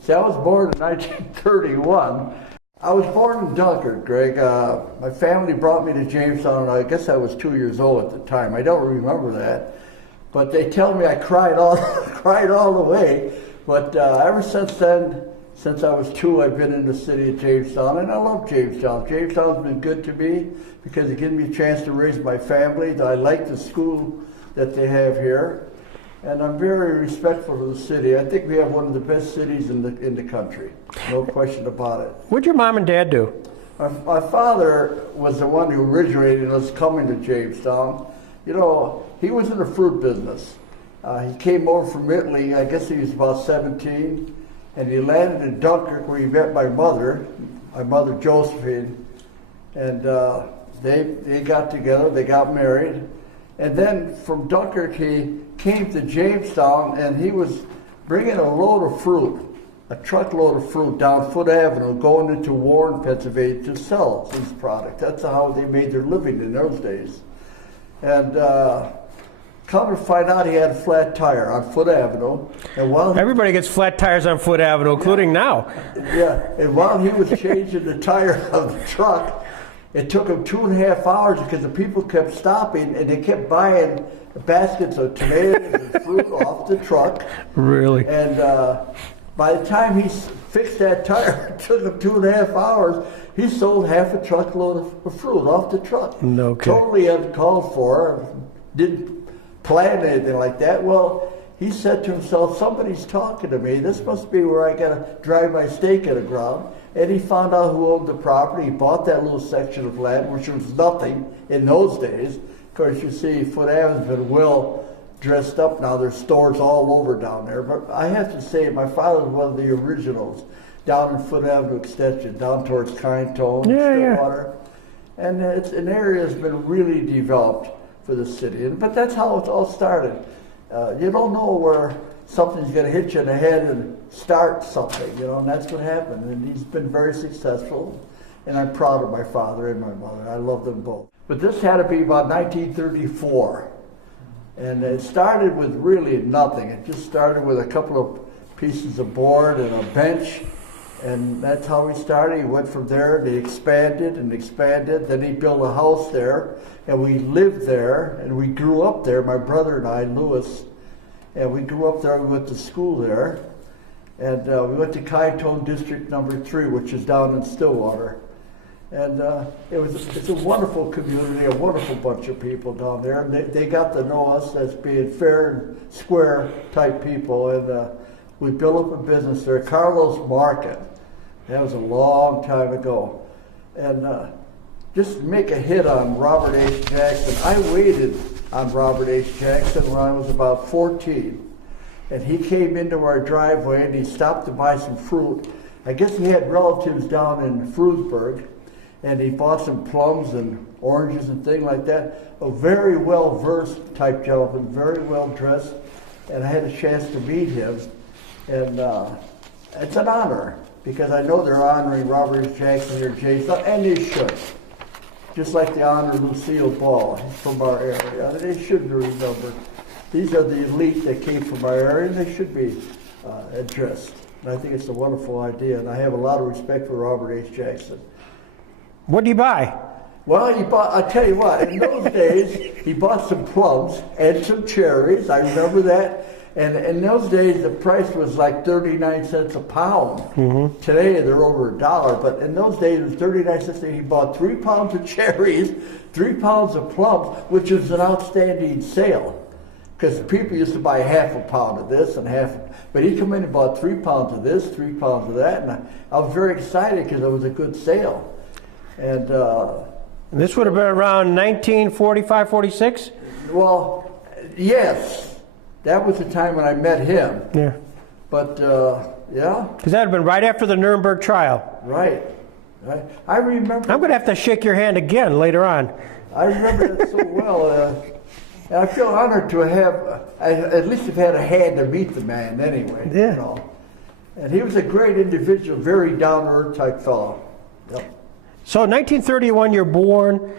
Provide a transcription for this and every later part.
See, I was born in 1931. I was born in Dunkirk, Greg. My family brought me to Jamestown. I guess I was 2 years old at the time. I don't remember that. But they tell me I cried all, cried all the way. But ever since then, since I was 2, I've been in the city of Jamestown, and I love Jamestown. Jamestown's been good to me because it gives me a chance to raise my family. I like the school that they have here, and I'm very respectful of the city. I think we have one of the best cities in the country, no question about it. What'd your mom and dad do? My father was the one who originated us coming to Jamestown. You know, he was in the fruit business. He came over from Italy, I guess he was about 17, and he landed in Dunkirk where he met my mother Josephine, and they got together, they got married, and then from Dunkirk he came to Jamestown, and he was bringing a load of fruit, a truckload of fruit down Foote Avenue, going into Warren, Pennsylvania to sell his product. That's how they made their living in those days. And come to find out, he had a flat tire on Foote Avenue. And while everybody gets flat tires on Foote Avenue, including now. Yeah, and while he was changing the tire of the truck, it took him 2.5 hours because the people kept stopping and they kept buying baskets of tomatoes and fruit off the truck. Really? And by the time he fixed that tire, it took him 2.5 hours. He sold half a truckload of fruit off the truck. No kidding. Totally uncalled for. Didn't plan anything like that. Well, he said to himself, somebody's talking to me. This must be where I gotta drive my stake in the ground. And he found out who owned the property. He bought that little section of land, which was nothing in those days. Of course, you see, Foote Avenue's been well dressed up now. There's stores all over down there. But I have to say, my father was one of the originals down in Foote Avenue Extension, down towards Kyneton, Stillwater. And it's an area that's been really developed for the city. But that's how it all started. You don't know where something's going to hit you in the head and start something, you know, and that's what happened. And he's been very successful, and I'm proud of my father and my mother. I love them both. But this had to be about 1934. And it started with really nothing. It just started with a couple of pieces of board and a bench, and that's how we started. He went from there, they expanded and expanded. Then he built a house there, and we lived there, and we grew up there, my brother and I, Louis, and we grew up there. We went to school there, and we went to Kyneton District number 3, which is down in Stillwater. And it's a wonderful community, a wonderful bunch of people down there. And they got to know us as being fair and square type people, and we built up a business there, Carlo's Market. That was a long time ago. And just to make a hit on Robert H. Jackson, I waited on Robert H. Jackson when I was about 14. And he came into our driveway and he stopped to buy some fruit. I guess he had relatives down in Frewsburg, and he bought some plums and oranges and things like that. A very well-versed type gentleman, very well-dressed, and I had a chance to meet him. And it's an honor, because I know they're honoring Robert H. Jackson here in Jamestown, and they should. Just like they honor Lucille Ball from our area. They should remember. These are the elite that came from our area, and they should be addressed. And I think it's a wonderful idea, and I have a lot of respect for Robert H. Jackson. What did he buy? Well, he bought, I'll tell you what, in those days, he bought some plums and some cherries. I remember that. And in those days, the price was like 39 cents a pound. Mm-hmm. Today, they're over $1. But in those days, it was 39 cents. He bought 3 pounds of cherries, 3 pounds of plums, which was an outstanding sale. Because people used to buy half a pound of this and half. But he come in and bought 3 pounds of this, 3 pounds of that. And I was very excited because it was a good sale. And this would have been around 1945, 46? Well, yes. That was the time when I met him. Yeah. But, yeah. Because that would have been right after the Nuremberg trial. Right. I remember. I'm going to have to shake your hand again later on. I remember that so well. And I feel honored to have, at least have had a hand to meet the man anyway. Yeah. You know. And he was a great individual, very down-to-earth type fellow. Yep. So 1931, you're born.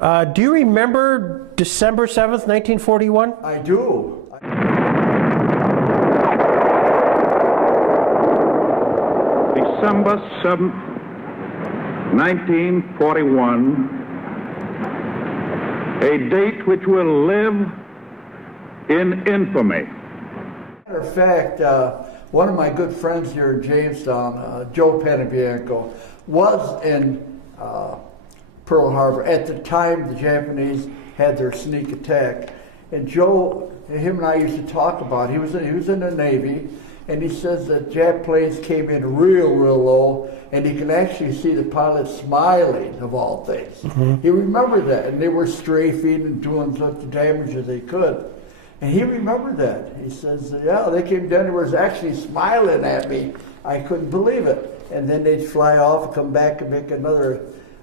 Do you remember December 7th, 1941? I do. December 7th, 1941, a date which will live in infamy. Matter of fact, one of my good friends here in Jamestown, Joe Panabianco, was in Pearl Harbor at the time the Japanese had their sneak attack. And Joe, him and I used to talk about it. He was in the Navy, and he says that Jap planes came in real low, and he can actually see the pilots smiling, of all things. Mm-hmm. He remembered that, and they were strafing and doing such damage as they could. And he remembered that. He says, yeah, they came down, they was actually smiling at me. I couldn't believe it. And then they'd fly off and come back and make another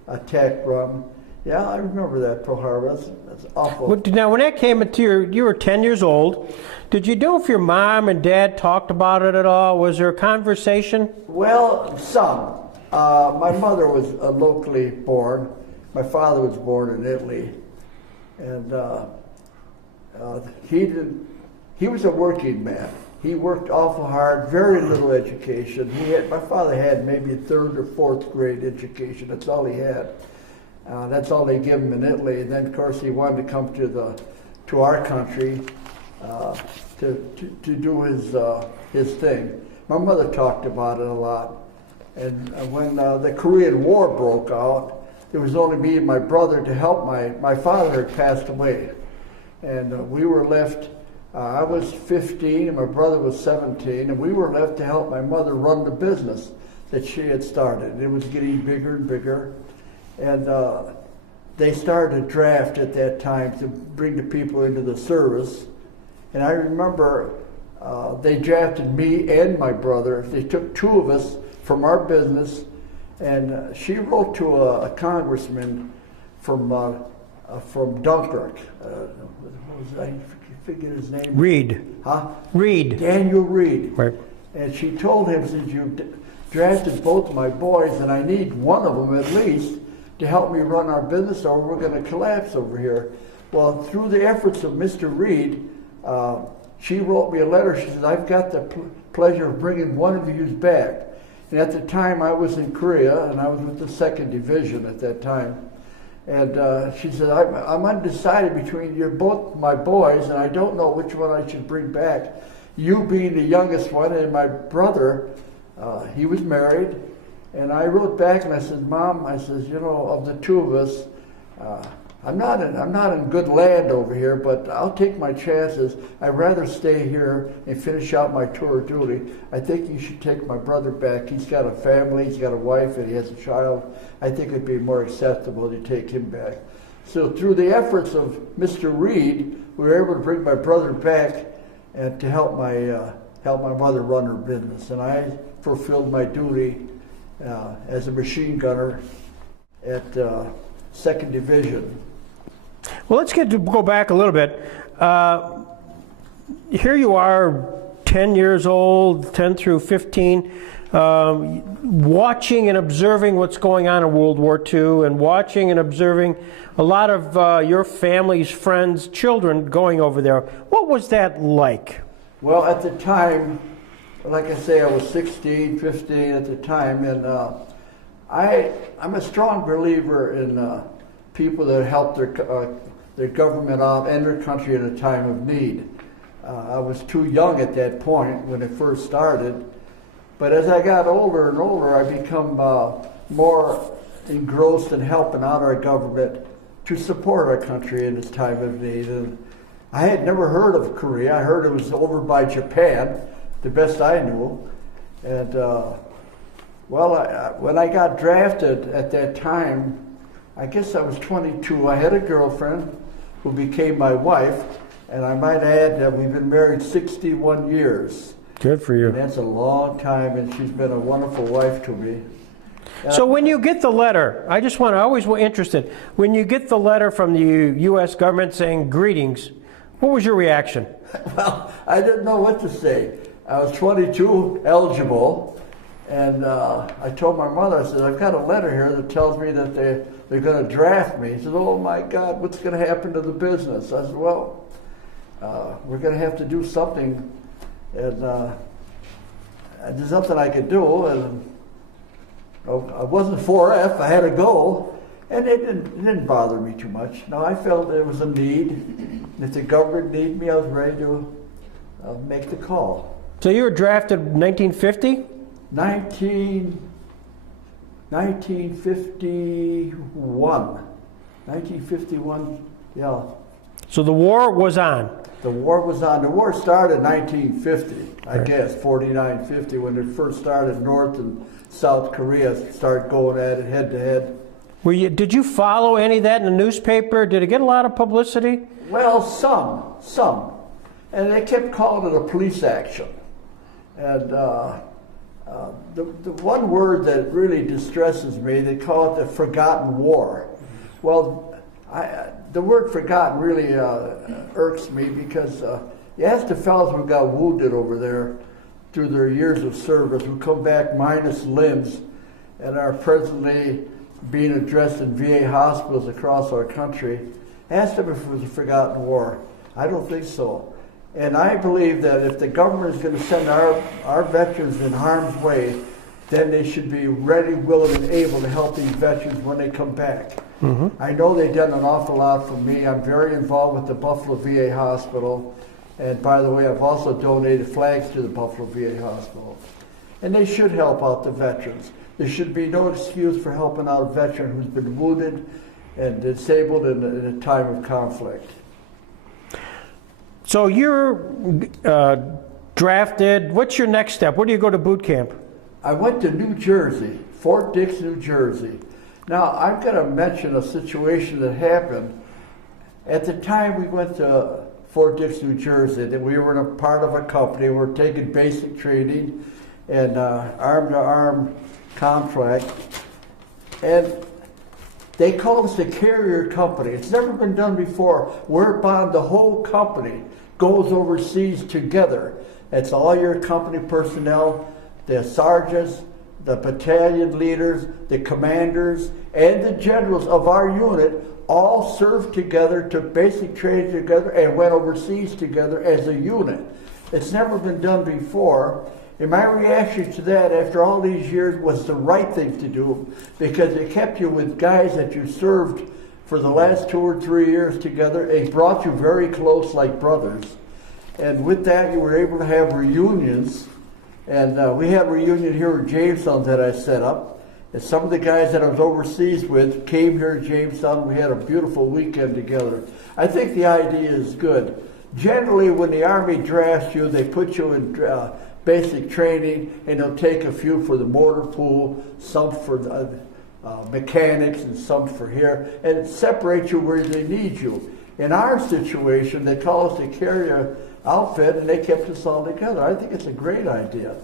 attack run. Yeah, I remember that, Pearl Harbor. That's awful. Well, now, when that came into you were 10 years old. Did you know if your mom and dad talked about it at all? Was there a conversation? Well, some. My mother was locally born. My father was born in Italy. And he was a working man. He worked awful hard, very little education. My father had maybe a third or fourth grade education. That's all he had. That's all they give him in Italy. And then, of course, he wanted to come to our country to do his thing. My mother talked about it a lot. And when the Korean War broke out, there was only me and my brother to help. My father had passed away. And we were left, I was 15 and my brother was 17, and we were left to help my mother run the business that she had started. It was getting bigger and bigger. And they started a draft at that time to bring the people into the service. And I remember they drafted me and my brother. They took two of us from our business, and she wrote to a congressman from Dunkirk. I forget his name. Reed. Huh? Reed. Daniel Reed. Right. And she told him, since you drafted both my boys, and I need one of them at least to help me run our business, or we're going to collapse over here. Well, through the efforts of Mr. Reed, she wrote me a letter. She said, I've got the pleasure of bringing one of you back. And at the time, I was in Korea, and I was with the 2nd Division at that time. And she said, I'm undecided between you're both my boys, and I don't know which one I should bring back. You being the youngest one, and my brother, he was married. And I wrote back and I said, Mom, I says, you know, of the two of us, I'm not in good land over here, but I'll take my chances. I'd rather stay here and finish out my tour of duty. I think you should take my brother back. He's got a family, he's got a wife, and he has a child. I think it'd be more acceptable to take him back. So through the efforts of Mr. Reed, we were able to bring my brother back and to help my mother run her business. And I fulfilled my duty as a machine gunner at 2nd Division. Well, let's go back a little bit. Here you are, 10 years old, 10 through 15, watching and observing what's going on in World War II, and watching and observing a lot of your family's friends, children going over there. What was that like? Well, at the time, like I say, I was 16, 15 at the time, and I'm a strong believer in people that help their government out and their country in a time of need. I was too young at that point when it first started, but as I got older and older, I become more engrossed in helping out our government to support our country in its time of need. And I had never heard of Korea. I heard it was over by Japan, the best I knew. And when I got drafted at that time, I guess I was 22. I had a girlfriend who became my wife, and I might add that we've been married 61 years. Good for you. And that's a long time, and she's been a wonderful wife to me. So when you get the letter, I always was interested, when you get the letter from the U.S. government saying greetings, what was your reaction? Well, I didn't know what to say. I was 22, eligible, and I told my mother, I said, I've got a letter here that tells me that they're going to draft me. She said, oh my God, what's going to happen to the business? I said, well, we're going to have to do something, and there's nothing I could do. And I wasn't 4F, I had to go, and it didn't bother me too much. No, I felt there was a need, and if the government needed me, I was ready to make the call. So you were drafted 1950? 1951. 1951, yeah. So the war was on. The war was on. The war started in 1950, I guess, 49, 50, when it first started. North and South Korea started going at it head to head. Did you follow any of that in the newspaper? Did it get a lot of publicity? Well, some. And they kept calling it a police action. And the one word that really distresses me, they call it the forgotten war. Well, the word forgotten really irks me, because you ask the fellows who got wounded over there through their years of service, who come back minus limbs and are presently being addressed in VA hospitals across our country, ask them if it was a forgotten war. I don't think so. And I believe that if the government is going to send our veterans in harm's way, then they should be ready, willing, and able to help these veterans when they come back. Mm-hmm. I know they've done an awful lot for me. I'm very involved with the Buffalo VA Hospital. And by the way, I've also donated flags to the Buffalo VA Hospital. And they should help out the veterans. There should be no excuse for helping out a veteran who's been wounded and disabled in a time of conflict. So you're drafted. What's your next step? Where do you go to boot camp? I went to New Jersey, Fort Dix, New Jersey. Now, I'm going to mention a situation that happened. At the time we went to Fort Dix, New Jersey, that we were in a part of a company. We were taking basic training and arm-to-arm contract. And they called us a carrier company. It's never been done before, whereupon the whole company goes overseas together. It's all your company personnel, the sergeants, the battalion leaders, the commanders, and the generals of our unit all served together, took basic training together, and went overseas together as a unit. It's never been done before. And my reaction to that after all these years was the right thing to do, because it kept you with guys that you served for the last 2 or 3 years together. It brought you very close like brothers. And with that, you were able to have reunions. And we had a reunion here at Jamestown that I set up. And some of the guys that I was overseas with came here to Jamestown. We had a beautiful weekend together. I think the idea is good. Generally, when the Army drafts you, they put you in basic training, and they'll take a few for the motor pool, some for mechanics, and some for here, and separate you where they need you. In our situation, they call us a carrier outfit, and they kept us all together. I think it's a great idea.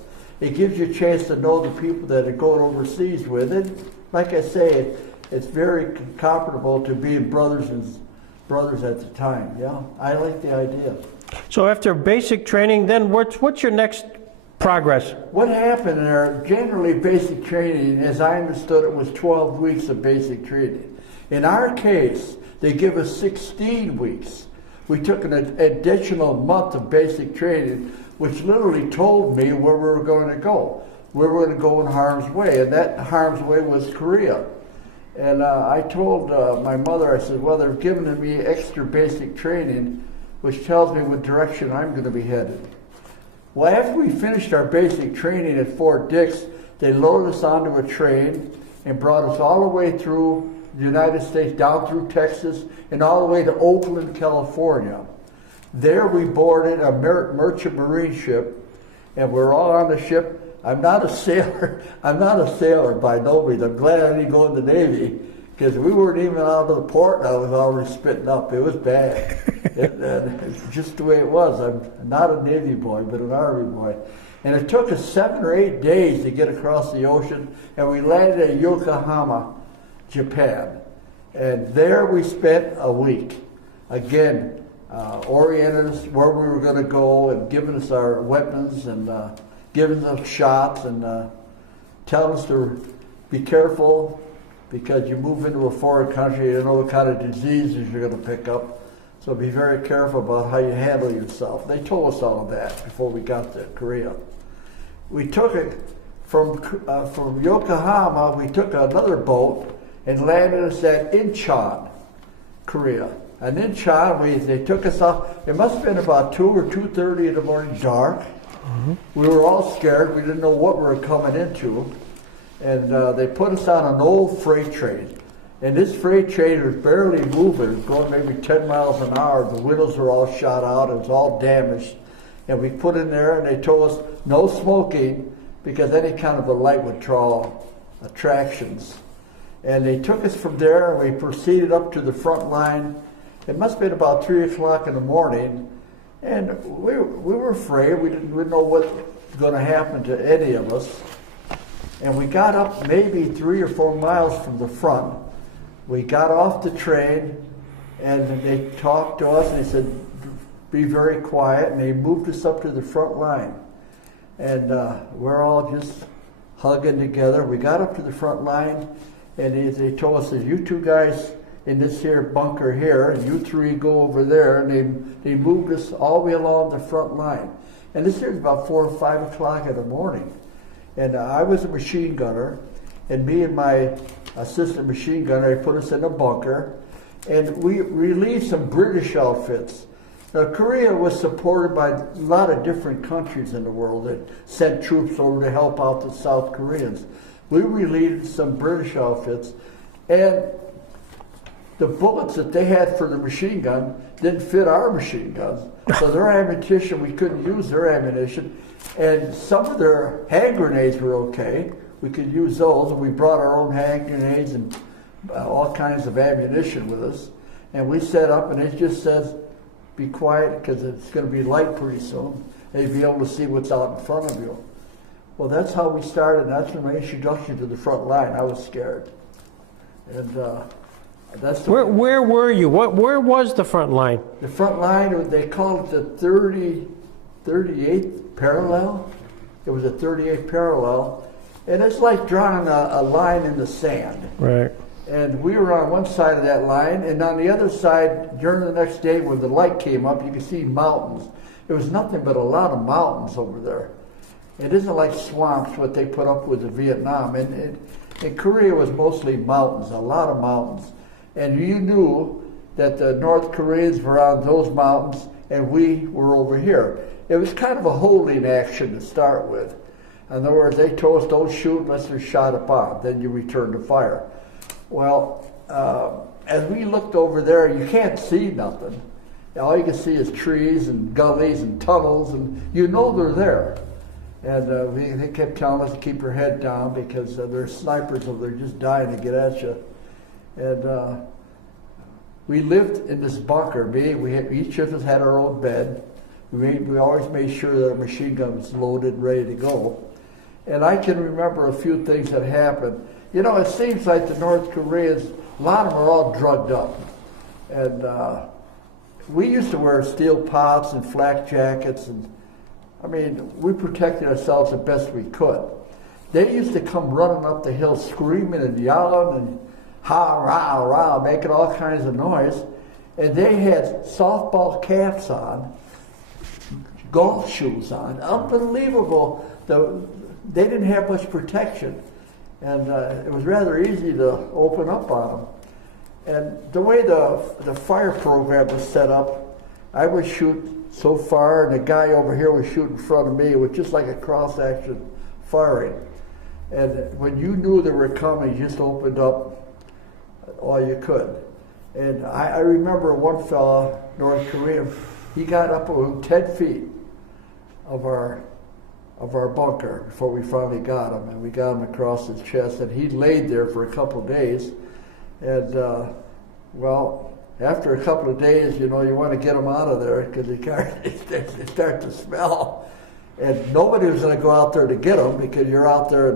It gives you a chance to know the people that are going overseas with it. Like I say, it's very comparable to being brothers at the time. Yeah, I like the idea. So after basic training, then what's your next progress? What happened in our generally basic training, as I understood it, was 12 weeks of basic training. In our case, they give us 16 weeks. We took an additional month of basic training, which literally told me where we were going to go. We were going to go in harm's way, and that harm's way was Korea. And I told my mother, I said, well, they're giving me extra basic training, which tells me what direction I'm going to be headed. Well, after we finished our basic training at Fort Dix, they loaded us onto a train and brought us all the way through the United States, down through Texas, and all the way to Oakland, California. There we boarded a merchant marine ship, and we're all on the ship. I'm not a sailor. I'm not a sailor by no means. I'm glad I didn't go in the Navy, because we weren't even out of the port and I was already spitting up. It was bad. It's just the way it was. I'm not a Navy boy, but an Army boy. And it took us 7 or 8 days to get across the ocean, and we landed at Yokohama, Japan. And there we spent a week. Again, oriented us where we were going to go and giving us our weapons and giving us shots and telling us to be careful, because you move into a foreign country, you don't know what kind of diseases you're going to pick up. So be very careful about how you handle yourself. They told us all of that before we got to Korea. We took it from Yokohama, we took another boat and landed us at Incheon, Korea. And Incheon, they took us off. It must have been about 2 or 2:30 in the morning, dark. Mm-hmm. We were all scared. We didn't know what we were coming into. And they put us on an old freight train. And this freight train was barely moving. It was going maybe 10 miles an hour. The windows were all shot out. It was all damaged. And we put in there, and they told us no smoking because any kind of a light would draw attractions. And they took us from there, and we proceeded up to the front line. It must have been about 3 o'clock in the morning. And we were afraid. We didn't know what was going to happen to any of us. And we got up maybe 3 or 4 miles from the front. We got off the train, and they talked to us, and they said, be very quiet, and they moved us up to the front line. And we're all just hugging together. We got up to the front line, and they told us that you two guys in this here bunker here, and you three go over there, and they moved us all the way along the front line. And this here is about 4 or 5 o'clock in the morning. And I was a machine gunner, and me and my assistant machine gunner, they put us in a bunker, and we relieved some British outfits. Now, Korea was supported by a lot of different countries in the world that sent troops over to help out the South Koreans. We relieved some British outfits, and the bullets that they had for the machine gun didn't fit our machine guns. So their ammunition, we couldn't use their ammunition. And some of their hand grenades were okay. We could use those, and we brought our own hand grenades and all kinds of ammunition with us. And we set up, and it just says, be quiet, because it's going to be light pretty soon, and you'll be able to see what's out in front of you. Well, that's how we started, and that's my introduction to the front line. I was scared. And that's the where were you? Where was the front line? The front line, they called it the 38th parallel. It was a 38th parallel. And it's like drawing a line in the sand. Right. And we were on one side of that line, and on the other side, during the next day when the light came up, you could see mountains. There was nothing but a lot of mountains over there. It isn't like swamps, what they put up with in Vietnam. And Korea was mostly mountains, a lot of mountains. And you knew that the North Koreans were on those mountains, and we were over here. It was kind of a holding action to start with. In other words, they told us don't shoot unless they're shot upon, then you return to fire. Well, as we looked over there, you can't see nothing. All you can see is trees and gullies and tunnels, and you know they're there. And they kept telling us to keep your head down because there's snipers over there just dying to get at you. And we lived in this bunker. Each of us had our own bed. We always made sure that our machine gun was loaded, ready to go. And I can remember a few things that happened. You know, it seems like the North Koreans, a lot of them are all drugged up. And we used to wear steel pots and flak jackets. And I mean, we protected ourselves the best we could. They used to come running up the hill screaming and yelling and ha, rah, rah, making all kinds of noise. And they had softball caps on, golf shoes on. Unbelievable. They didn't have much protection. And it was rather easy to open up on them. And the way the fire program was set up, I would shoot so far, and the guy over here would shoot in front of me. It was just like a cross-action firing. And when you knew they were coming, you just opened up all you could. And I remember one fella, North Korean, he got up over 10 feet of our bunker before we finally got him, and we got him across his chest, and he laid there for a couple of days. And well, after a couple of days, you know, you want to get him out of there because they start to smell, and nobody was going to go out there to get him because you're out there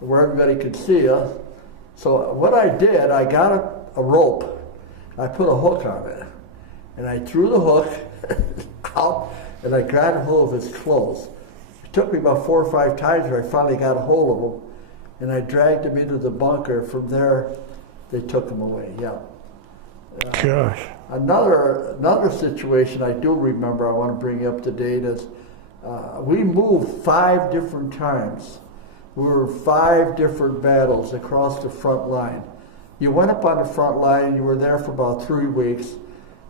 where everybody could see you. So what I did, I got a rope, I put a hook on it, and I threw the hook out, and I grabbed a hold of his clothes. It took me about 4 or 5 times where I finally got a hold of him, and I dragged him into the bunker. From there, they took him away. Yeah. Gosh. Another situation I do remember, I want to bring you up to date, is we moved 5 different times. were 5 different battles across the front line. You went up on the front line, you were there for about 3 weeks.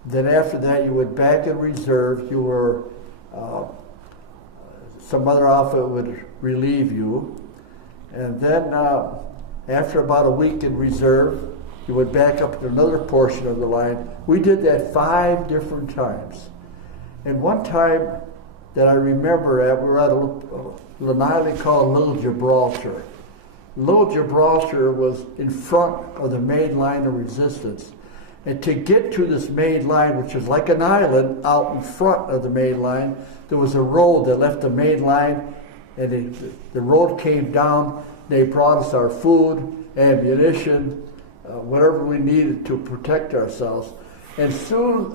Then after that, you went back in reserve. You were, some other outfit would relieve you. And then after about a week in reserve, you went back up to another portion of the line. We did that 5 different times. And one time that I remember we were at an island called Little Gibraltar. Little Gibraltar was in front of the main line of resistance. And to get to this main line, which was like an island out in front of the main line, there was a road that left the main line, and the road came down. They brought us our food, ammunition, whatever we needed to protect ourselves. And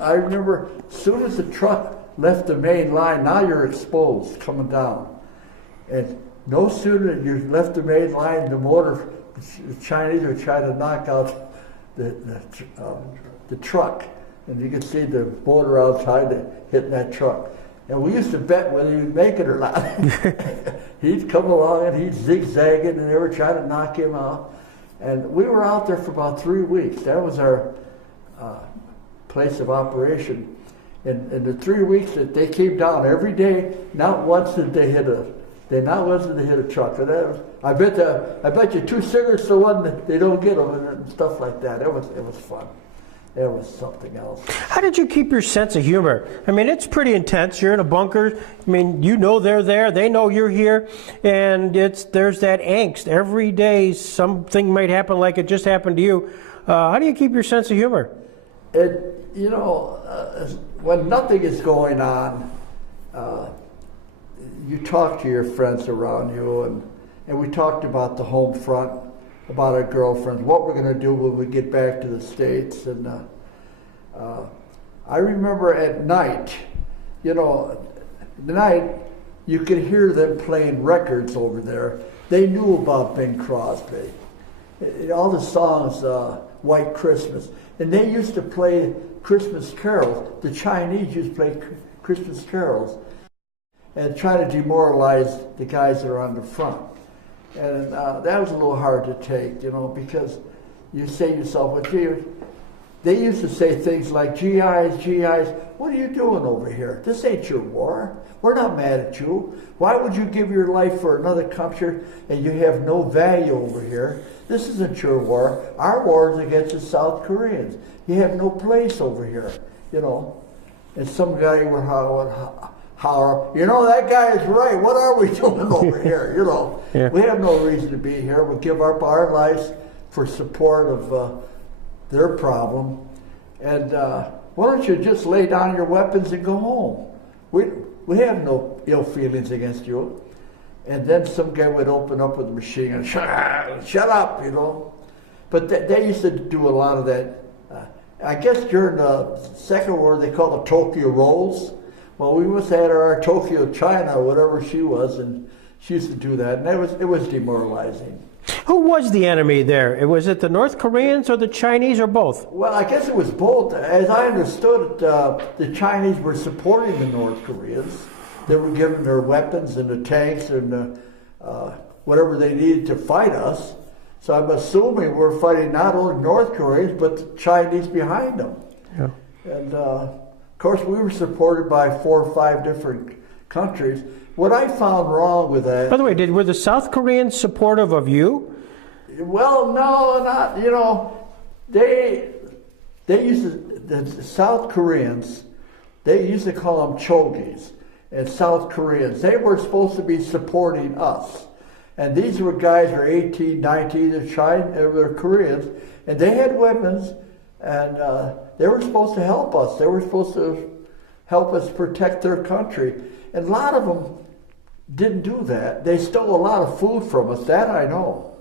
I remember, as soon as the truck left the main line, now you're exposed coming down. And no sooner than you left the main line, the Chinese were trying to knock out the truck, and you could see the motor outside hitting that truck. And we used to bet whether he'd make it or not. He'd come along and he'd zigzag it, and they were trying to knock him out. And we were out there for about 3 weeks. That was our place of operation. And the 3 weeks that they came down every day, not once did they hit a truck. And I bet you 2 cigarettes to one they don't get them and stuff like that. It was fun. It was something else. How did you keep your sense of humor? I mean, it's pretty intense. You're in a bunker. I mean, you know they're there. They know you're here, and there's that angst every day. Something might happen, like it just happened to you. How do you keep your sense of humor? When nothing is going on, you talk to your friends around you, and we talked about the home front, about our girlfriends, what we're going to do when we get back to the States. And I remember at night, you could hear them playing records over there. They knew about Bing Crosby, all the songs, White Christmas, and they used to play Christmas carols. The Chinese used to play Christmas carols and try to demoralize the guys that are on the front. And that was a little hard to take, because you say to yourself, well, gee, they used to say things like, GIs, what are you doing over here? This ain't your war. We're not mad at you. Why would you give your life for another country and you have no value over here? This isn't your war. Our war is against the South Koreans. You have no place over here, And some guy would holler, that guy is right. What are we doing over here? Yeah. We have no reason to be here. We give up our lives for support of their problem. And why don't you just lay down your weapons and go home? We have no ill feelings against you. And then some guy would open up with a machine gun, shut up, But they used to do a lot of that. I guess during the Second War, they called it Tokyo Rolls. Well, we must have had our Tokyo China, whatever she was, and she used to do that, and it was demoralizing. Who was the enemy there? Was it the North Koreans or the Chinese or both? Well, I guess it was both. As I understood it, the Chinese were supporting the North Koreans. They were giving their weapons and the tanks and whatever they needed to fight us. So I'm assuming we're fighting not only North Koreans, but the Chinese behind them. Yeah. And of course, we were supported by 4 or 5 different countries. What I found wrong with that... By the way, were the South Koreans supportive of you? Well, no, not, they used to, the South Koreans, they used to call them Chogis, and South Koreans. They were supposed to be supporting us. And these were guys who were 18, 19, they're Koreans, and they had weapons, and they were supposed to help us. They were supposed to help us protect their country. And a lot of them didn't do that. They stole a lot of food from us, that I know.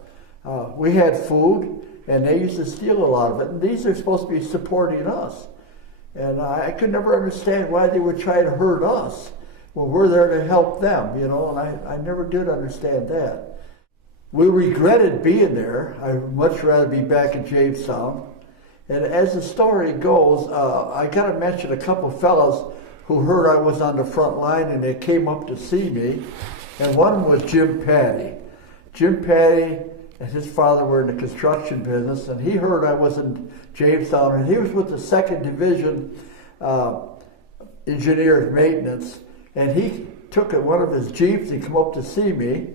We had food, and they used to steal a lot of it. And these are supposed to be supporting us. And I could never understand why they would try to hurt us when we're there to help them, and I never did understand that. We regretted being there. I'd much rather be back in Jamestown. And as the story goes, I got to mention a couple of fellows who heard I was on the front line, and they came up to see me. And one was Jim Patty. Jim Patty and his father were in the construction business, and he heard I was in Jamestown, and he was with the 2nd Division Engineers Maintenance, and he took one of his Jeeps and come up to see me,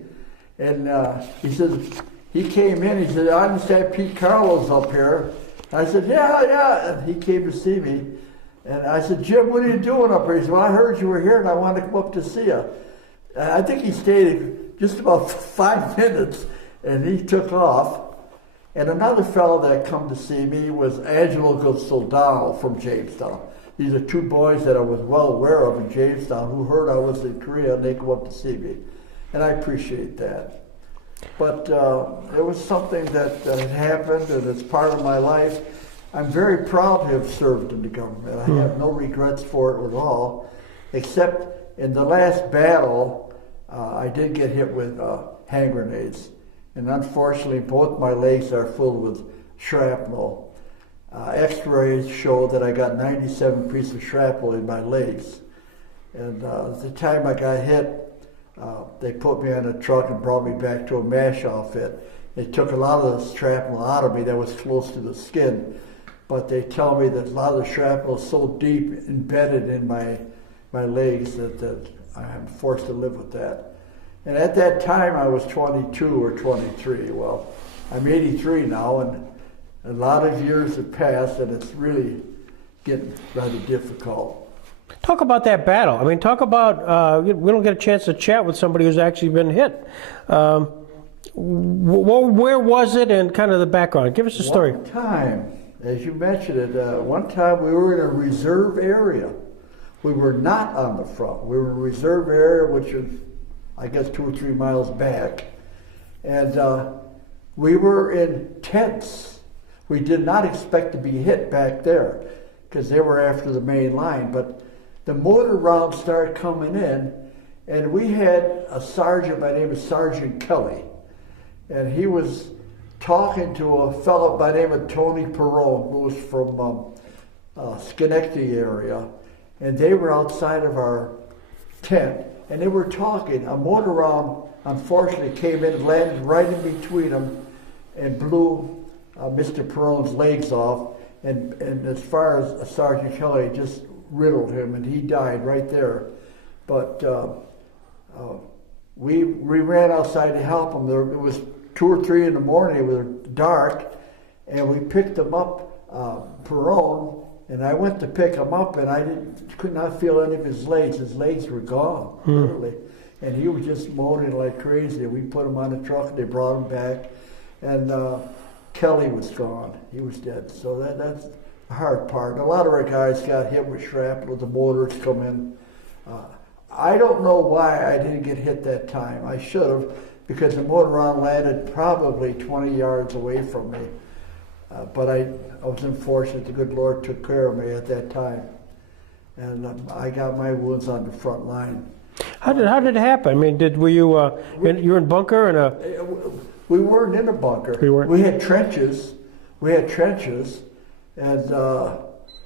and he says, he came in, he said, I understand Pete Carlo's up here. I said, yeah, and he came to see me, and I said, Jim, what are you doing up here? He said, well, I heard you were here, and I wanted to come up to see you. And I think he stayed just about 5 minutes, and he took off. And another fellow that come to see me was Angelo Soldano from Jamestown. These are 2 boys that I was well aware of in Jamestown who heard I was in Korea, and they come up to see me. And I appreciate that. But it was something that had happened, and it's part of my life. I'm very proud to have served in the government. I have no regrets for it at all, except in the last battle, I did get hit with hand grenades. And unfortunately, both my legs are filled with shrapnel. X-rays show that I got 97 pieces of shrapnel in my legs. And at the time I got hit, they put me on a truck and brought me back to a MASH outfit. They took a lot of the shrapnel out of me that was close to the skin, but they tell me that a lot of the shrapnel is so deep embedded in my legs that I'm forced to live with that. And at that time I was 22 or 23. Well, I'm 83 now, and a lot of years have passed, and it's really getting rather difficult. Talk about that battle. I mean, talk about, we don't get a chance to chat with somebody who's actually been hit. Where was it, and kind of the background? Give us a story. One time, as you mentioned it, one time we were in a reserve area. We were not on the front. We were in a reserve area, which is, I guess, 2 or 3 miles back. And we were in tents. We did not expect to be hit back there because they were after the main line. But the mortar rounds started coming in, and we had a sergeant by the name of Sergeant Kelly. And he was talking to a fellow by the name of Tony Perone, who was from Schenectady area. And they were outside of our tent, and they were talking. A mortar round, unfortunately, came in and landed right in between them and blew Mr. Perone's legs off. And as far as Sergeant Kelly, just riddled him, and he died right there. But we ran outside to help him. It was 2 or 3 in the morning. It was dark, and we picked him up, Perone, and I went to pick him up, and I could not feel any of his legs. His legs were gone, literally. And he was just moaning like crazy. We put him on the truck, and they brought him back, and Kelly was gone. He was dead. So that's the hard part. And a lot of our guys got hit with shrapnel. The mortars come in. I don't know why I didn't get hit that time. I should have, because the mortar round landed probably 20 yards away from me. But I was unfortunate. The good Lord took care of me at that time. And I got my wounds on the front line. How did it happen? I mean, were you you were in bunker and a? We weren't in a bunker. We weren't. We had trenches. And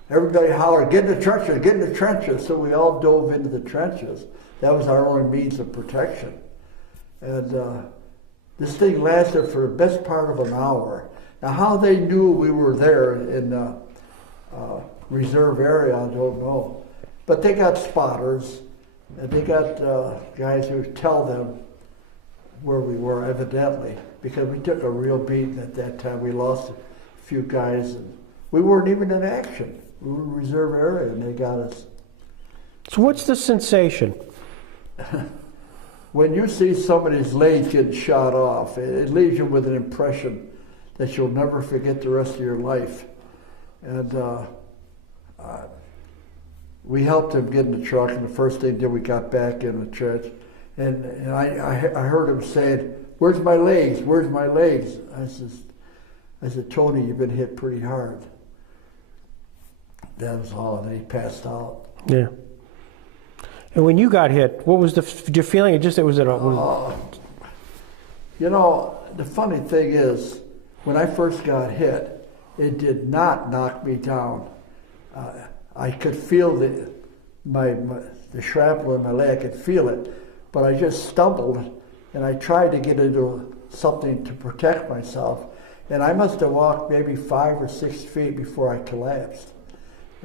everybody hollered, "Get in the trenches! Get in the trenches!" So we all dove into the trenches. That was our only means of protection. And this thing lasted for the best part of an hour. Now, how they knew we were there in the reserve area, I don't know. But they got spotters, and they got guys who would tell them where we were, evidently, because we took a real beating at that time. We lost a few guys, and we weren't even in action. We were in reserve area, and they got us. So what's the sensation? When you see somebody's legs getting shot off, it leaves you with an impression that you'll never forget the rest of your life. And we helped him get in the truck, and the first thing we got back in the church, and I heard him saying, "Where's my legs? Where's my legs?" I said, "Tony, you've been hit pretty hard." That was all, and he passed out. Yeah. And when you got hit, what was your feeling? It was at you know, the funny thing is, when I first got hit, it did not knock me down. I could feel the shrapnel in my leg. I could feel it, but I just stumbled, and I tried to get into something to protect myself. And I must have walked maybe 5 or 6 feet before I collapsed.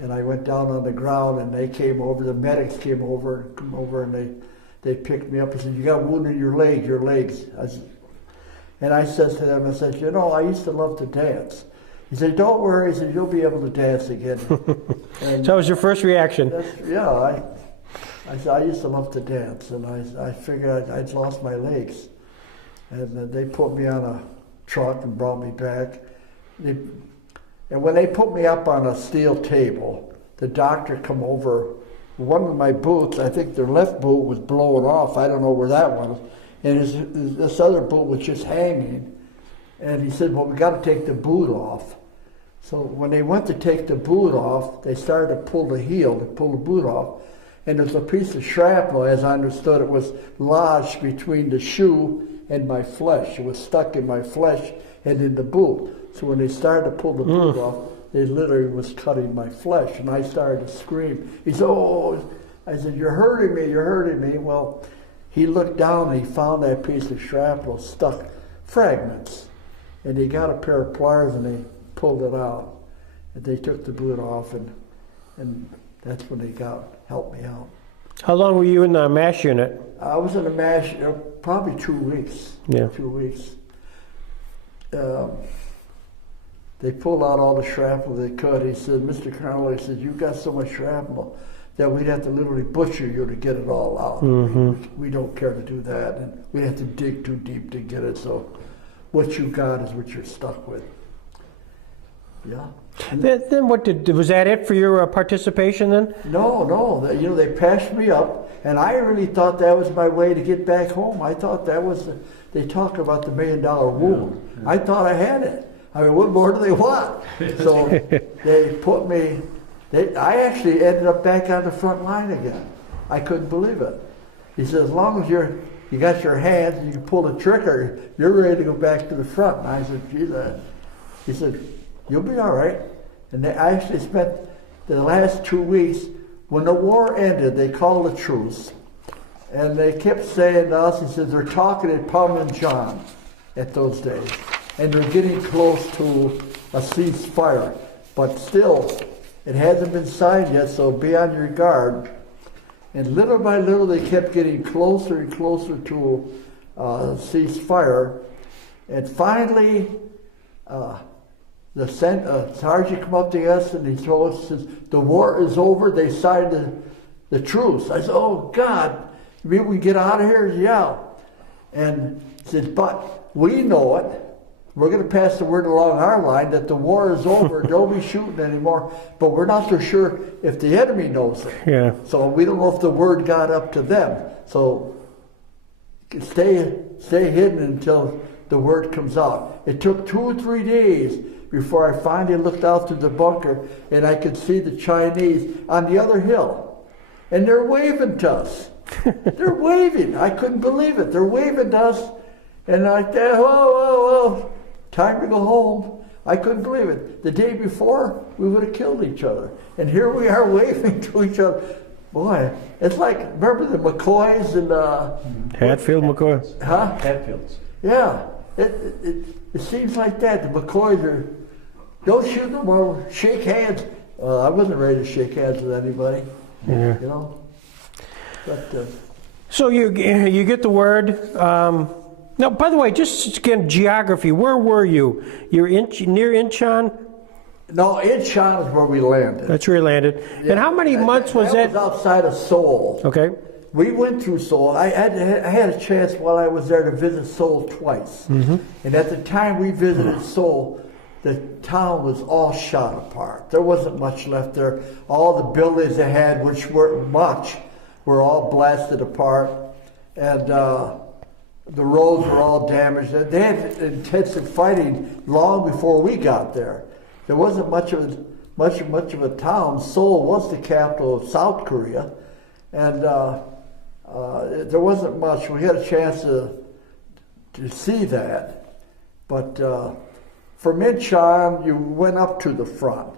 And I went down on the ground, and they came over, the medics came over, and they picked me up and said, "You got a wound in your legs." And I said to them, I said, "You know, I used to love to dance." He said, "Don't worry," he said, "you'll be able to dance again." And So that was your first reaction? Yeah, I said, I used to love to dance, and I figured I'd lost my legs. And they put me on a truck and brought me back. And when they put me up on a steel table, the doctor come over. One of my boots, I think their left boot was blowing off. I don't know where that was. And this other boot was just hanging. And he said, "Well, we got to take the boot off." So when they went to take the boot off, they started to pull the heel, to pull the boot off. And there's a piece of shrapnel, as I understood it, was lodged between the shoe and my flesh. It was stuck in my flesh and in the boot. So when they started to pull the boot off, they literally was cutting my flesh, and I started to scream. He said, "Oh," I said, "You're hurting me, you're hurting me." Well, he looked down and he found that piece of shrapnel stuck, fragments. And he got a pair of pliers and they pulled it out. And they took the boot off, and that's when they helped me out. How long were you in the MASH unit? I was in the MASH probably 2 weeks. Yeah. 2 weeks. They pulled out all the shrapnel they could. He said, "Mr. Carlo," he said, "you've got so much shrapnel that we'd have to literally butcher you to get it all out. We don't care to do that, and we'd have to dig too deep to get it. So what you got is what you're stuck with." Yeah. Then what was that it for your participation then? No. They patched me up, and I really thought that was my way to get back home. I thought that was, they talk about the $1 million wound. Yeah. I thought I had it. I mean, what more do they want? So they put me, I actually ended up back on the front line again. I couldn't believe it. He said, "As long as you got your hands and you can pull the trigger, you're ready to go back to the front." And I said, "Geez," he said, "You'll be all right." And I actually spent the last 2 weeks, when the war ended, they called a truce. And they kept saying to us, he said, "They're talking at Parmesan at those days. And they're getting close to a ceasefire. But still, it hasn't been signed yet, so be on your guard." And little by little, they kept getting closer and closer to ceasefire. And finally, the sergeant came up to us and he told us, says, "The war is over. They signed the truce." I said, "Oh, God, maybe we get out of here?" "Yeah." And he said, "But we know it. We're going to pass the word along our line that the war is over. Don't be shooting anymore. But we're not so sure if the enemy knows it. Yeah. So we don't know if the word got up to them. So stay hidden until the word comes out." It took 2 or 3 days before I finally looked out through the bunker and I could see the Chinese on the other hill. And they're waving to us. They're waving. I couldn't believe it. They're waving to us. And like that, whoa, time to go home. I couldn't believe it. The day before, we would have killed each other. And here we are waving to each other. Boy, it's like, remember the McCoys and... Hatfield McCoy? Huh? Hatfields. Yeah. It seems like that. The McCoys are, don't shoot them or shake hands. I wasn't ready to shake hands with anybody. Yeah. You know? But... So you get the word. Now, by the way, just again, geography. Where were you? You're near Incheon? No, Incheon is where we landed. That's where you landed. Yeah. And how many months was that? That was outside of Seoul. Okay. We went through Seoul. I had a chance while I was there to visit Seoul twice. And at the time we visited Seoul, the town was all shot apart. There wasn't much left there. All the buildings they had, which weren't much, were all blasted apart. And the roads were all damaged. They had intensive fighting long before we got there. There wasn't much of a town. Seoul was the capital of South Korea, and there wasn't much. We had a chance to see that, but from Incheon you went up to the front.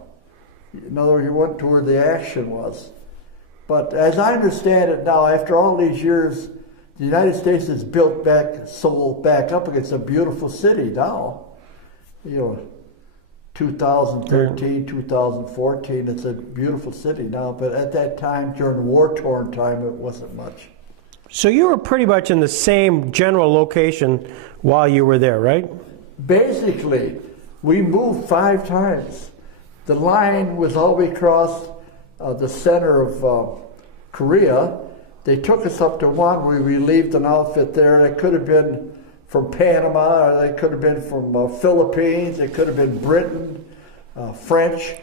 In other words, you went to where the action was. But as I understand it now, after all these years, the United States is built back, so back up. It's a beautiful city now. 2013, 2014, it's a beautiful city now. But at that time, during war-torn time, it wasn't much. So you were pretty much in the same general location while you were there, right? Basically, we moved 5 times. The line was all the way across the center of Korea. They took us up to one. We relieved an outfit there. It could have been from Panama, or they could have been from Philippines. It could have been Britain, French.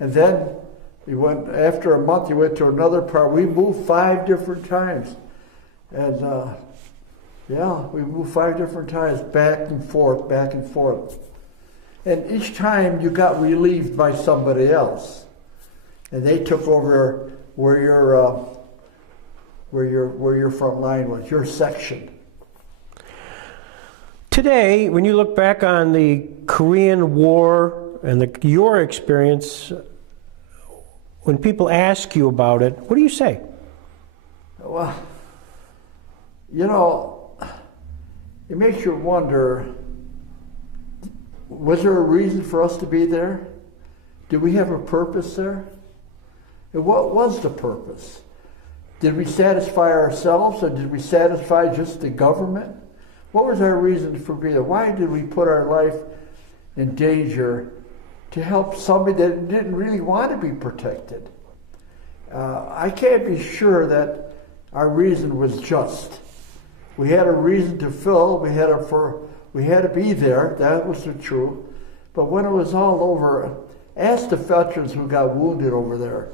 And then we went, after a month, you went to another part. We moved 5 different times. And we moved 5 different times, back and forth, back and forth. And each time you got relieved by somebody else. And they took over where your front line was, your section. Today, when you look back on the Korean War and your experience, when people ask you about it, what do you say? Well, it makes you wonder, was there a reason for us to be there? Did we have a purpose there? And what was the purpose? Did we satisfy ourselves, or did we satisfy just the government? What was our reason for being there? Why did we put our life in danger to help somebody that didn't really want to be protected? I can't be sure that our reason was just. We had a reason to fill. We had to be there. That was the truth. But when it was all over, ask the veterans who got wounded over there.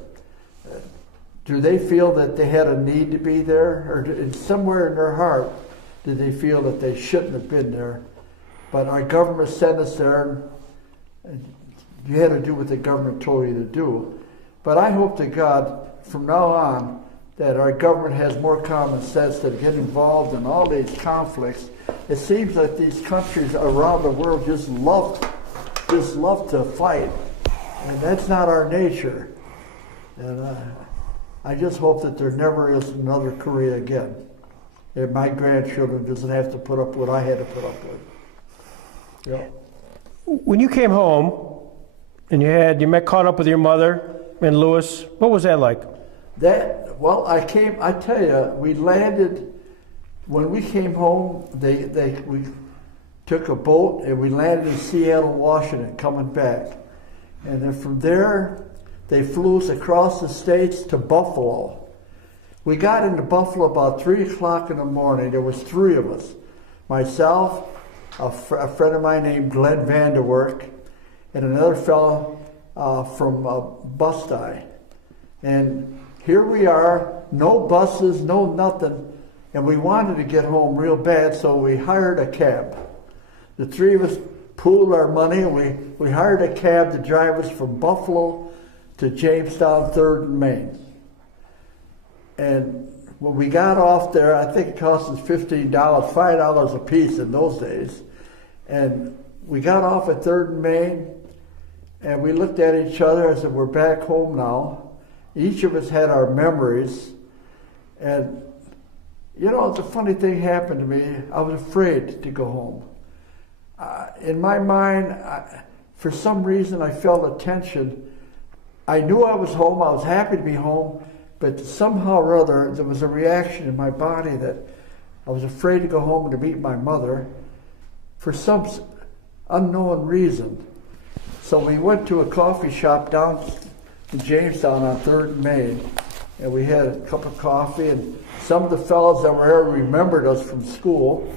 Do they feel that they had a need to be there? Or somewhere in their heart, did they feel that they shouldn't have been there? But our government sent us there, and you had to do what the government told you to do. But I hope to God, from now on, that our government has more common sense to get involved in all these conflicts. It seems like these countries around the world just love to fight. And that's not our nature. And I just hope that there never is another Korea again. That my grandchildren doesn't have to put up what I had to put up with. Yeah. When you came home and you met caught up with your mother and Louis, what was that like? I tell you, we landed, when we came home, we took a boat and we landed in Seattle, Washington, coming back. And then from there, they flew us across the states to Buffalo. We got into Buffalo about 3 o'clock in the morning. There was 3 of us. Myself, a friend of mine named Glenn Vanderwerk, and another fellow from Busti. And here we are, no buses, no nothing, and we wanted to get home real bad, so we hired a cab. The 3 of us pooled our money, and we hired a cab to drive us from Buffalo to Jamestown, 3rd and Main. And when we got off there, I think it cost us $15, $5 a piece in those days. And we got off at 3rd and Main, and we looked at each other and said, we're back home now. Each of us had our memories. And, the funny thing happened to me. I was afraid to go home. In my mind, for some reason, I felt a tension. I knew I was home. I was happy to be home. But somehow or other, there was a reaction in my body that I was afraid to go home and to meet my mother for some unknown reason. So we went to a coffee shop down in Jamestown on 3rd and Main, and we had a cup of coffee, and some of the fellows that were there remembered us from school,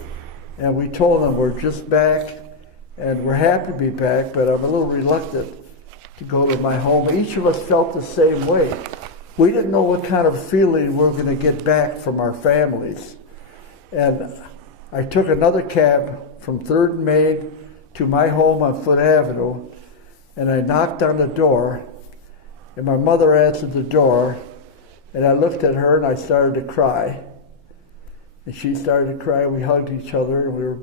and we told them we're just back, and we're happy to be back, but I'm a little reluctant to go to my home. Each of us felt the same way. We didn't know what kind of feeling we were going to get back from our families. And I took another cab from 3rd and Main to my home on Foote Avenue, and I knocked on the door, and my mother answered the door, and I looked at her and I started to cry. And she started to cry, and we hugged each other, and we were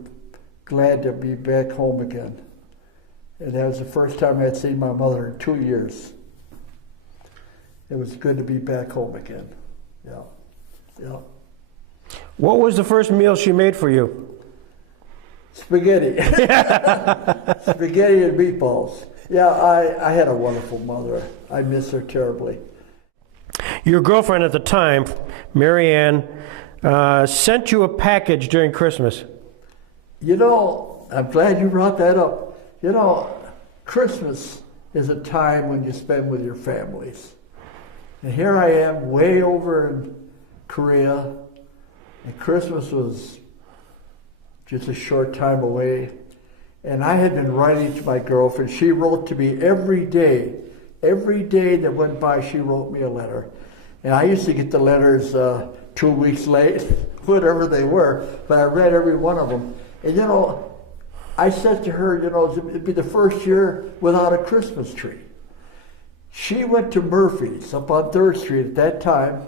glad to be back home again. And that was the first time I had seen my mother in 2 years. It was good to be back home again. Yeah. What was the first meal she made for you? Spaghetti. Spaghetti and meatballs. Yeah, I had a wonderful mother. I miss her terribly. Your girlfriend at the time, Marianne, sent you a package during Christmas. You know, I'm glad you brought that up. You know, Christmas is a time when you spend with your families. And here I am, way over in Korea, and Christmas was just a short time away. And I had been writing to my girlfriend. She wrote to me every day. Every day that went by, she wrote me a letter. And I used to get the letters 2 weeks late, whatever they were, but I read every one of them. And you know, I said to her, you know, it'd be the first year without a Christmas tree. She went to Murphy's up on 3rd Street at that time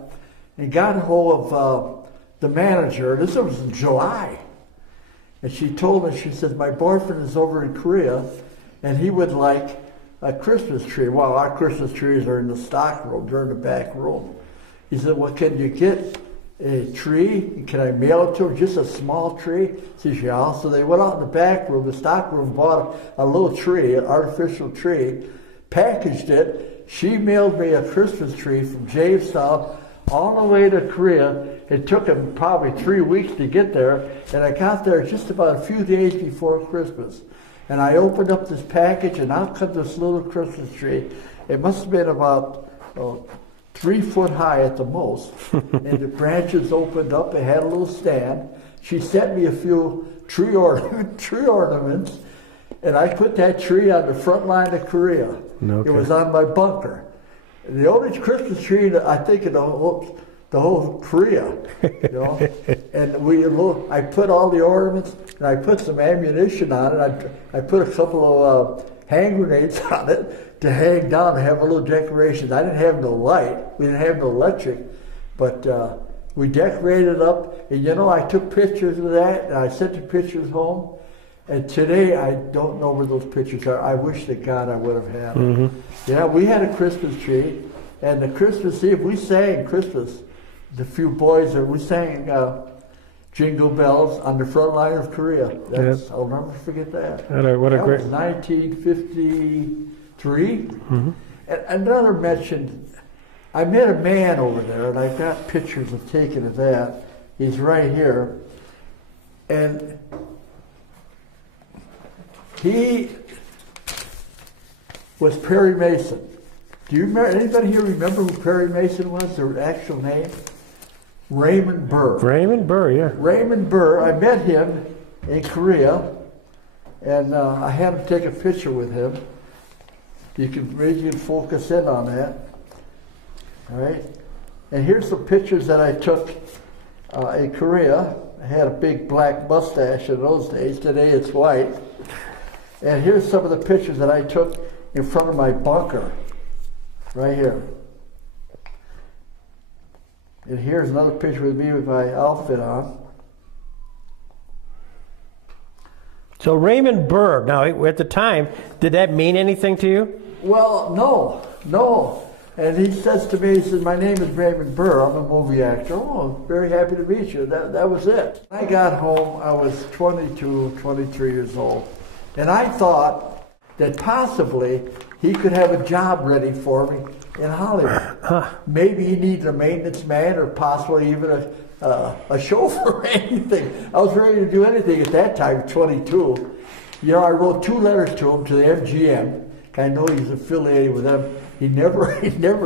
and got a hold of the manager. This was in July. And she told me, she said, my boyfriend is over in Korea and he would like a Christmas tree. Well, our Christmas trees are in the stock room, they're in the back room. He said, well, can you get a tree? Can I mail it to him? Just a small tree? She said, yeah. So they went out in the back room, the stock room, bought a little tree, an artificial tree, packaged it. She mailed me a Christmas tree from Jamestown all the way to Korea. It took him probably 3 weeks to get there, and I got there just about a few days before Christmas. And I opened up this package, and out comes this little Christmas tree. It must have been about 3 foot high at the most. And the branches opened up. It had a little stand. She sent me a few tree ornaments, and I put that tree on the front line of Korea. Okay. It was on my bunker. And the only Christmas tree that I think in the whole Korea, you know. And I put all the ornaments, and I put some ammunition on it. I put a couple of hand grenades on it to hang down and have a little decoration. I didn't have no light. We didn't have no electric, but we decorated it up. And you know, I took pictures of that, and I sent the pictures home. And today, I don't know where those pictures are. I wish to God I would have had them. Mm-hmm. Yeah, we had a Christmas tree, and the Christmas Eve, we sang Christmas. The few boys, we sang Jingle Bells on the front line of Korea. I'll never forget that. That was 1953. Mm-hmm. And another mention, I met a man over there, and I've got pictures of taken of that. He's right here. And he was Perry Mason. Do you remember, anybody here remember who Perry Mason was, their actual name? Raymond Burr. Raymond Burr, yeah. Raymond Burr, I met him in Korea, and I had him take a picture with him. You can focus in on that. All right. And here's some pictures that I took in Korea. I had a big black mustache in those days. Today it's white. And here's some of the pictures that I took in front of my bunker, right here. And here's another picture with me with my outfit on. So Raymond Burr, now at the time, did that mean anything to you? Well, no. And he says to me, he says, my name is Raymond Burr, I'm a movie actor. Oh, very happy to meet you. That was it. When I got home, I was 22, 23 years old. And I thought that possibly he could have a job ready for me in Hollywood. Maybe he needed a maintenance man or possibly even a chauffeur or anything. I was ready to do anything at that time, 22. You know, I wrote 2 letters to him, to the MGM. I know he's affiliated with them. He never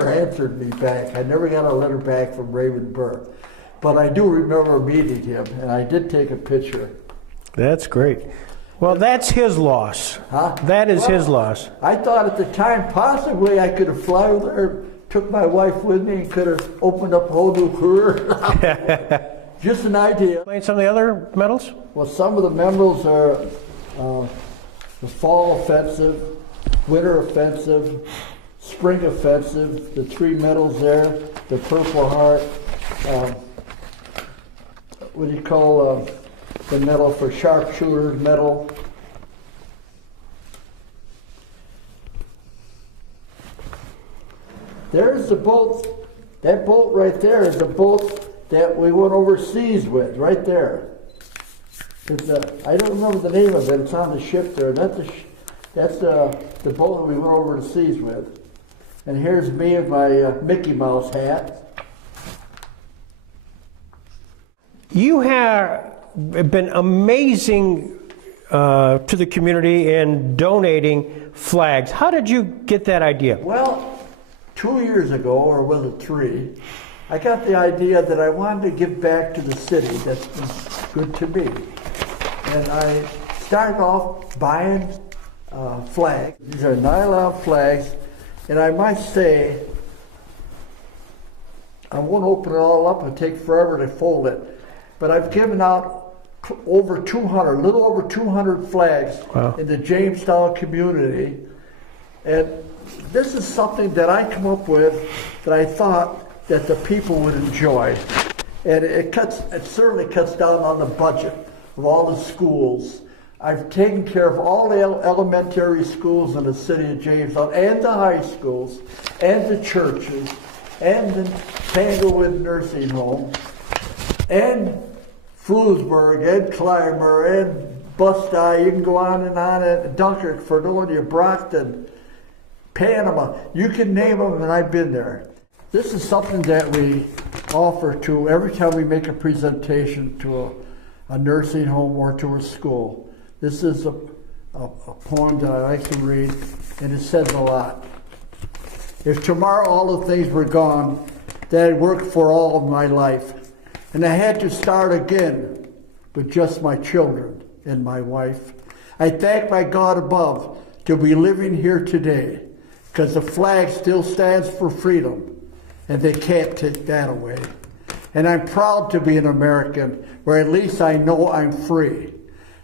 answered me back. I never got a letter back from Raymond Burr. But I do remember meeting him, and I did take a picture. That's great. Well, that's his loss. Huh? That is his loss. I thought at the time possibly I could have flown there, took my wife with me, and could have opened up a whole new career. Just an idea. Explain some of the other medals? Well, some of the medals are the fall offensive, winter offensive, spring offensive, the 3 medals there, the Purple Heart, what do you call the medal for sharpshooter medal. There's the boat. That boat right there is a boat that we went overseas with, right there. I don't remember the name of it. It's on the ship there. That's the boat that we went over the seas with. And here's me in my Mickey Mouse hat. You have been amazing to the community in donating flags. How did you get that idea? Well, 2 years ago, or was it 3, I got the idea that I wanted to give back to the city that's been good to me. And I started off buying flags. These are nylon flags, and I might say, I won't open it all up, it'll take forever to fold it, but I've given out over 200, a little over 200 flags in the Jamestown community. And this is something that I come up with that I thought that the people would enjoy. And it certainly cuts down on the budget of all the schools. I've taken care of all the elementary schools in the city of Jamestown, and the high schools, and the churches, and the Tanglewood Nursing Home, and Frewsburg, and Clymer, and Bustye. You can go on, and Dunkirk, Fredonia, Brockton, Panama. You can name them, and I've been there. This is something that we offer to every time we make a presentation to a nursing home or to a school. This is a poem that I like to read, and it says a lot. If tomorrow all the things were gone that I'd worked for all of my life, and I had to start again with just my children and my wife, I thank my God above to be living here today, because the flag still stands for freedom, and they can't take that away. And I'm proud to be an American, where at least I know I'm free.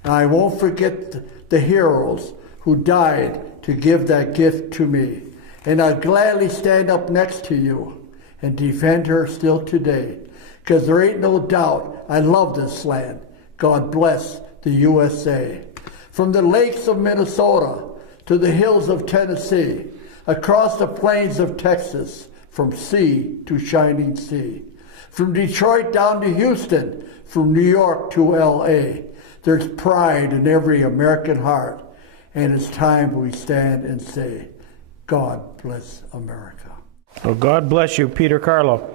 And I won't forget the heroes who died to give that gift to me. And I'll gladly stand up next to you and defend her still today, because there ain't no doubt I love this land. God bless the USA. From the lakes of Minnesota to the hills of Tennessee, across the plains of Texas, from sea to shining sea. From Detroit down to Houston, from New York to LA, there's pride in every American heart, and it's time we stand and say, God bless America. Well, God bless you, Peter Carlo.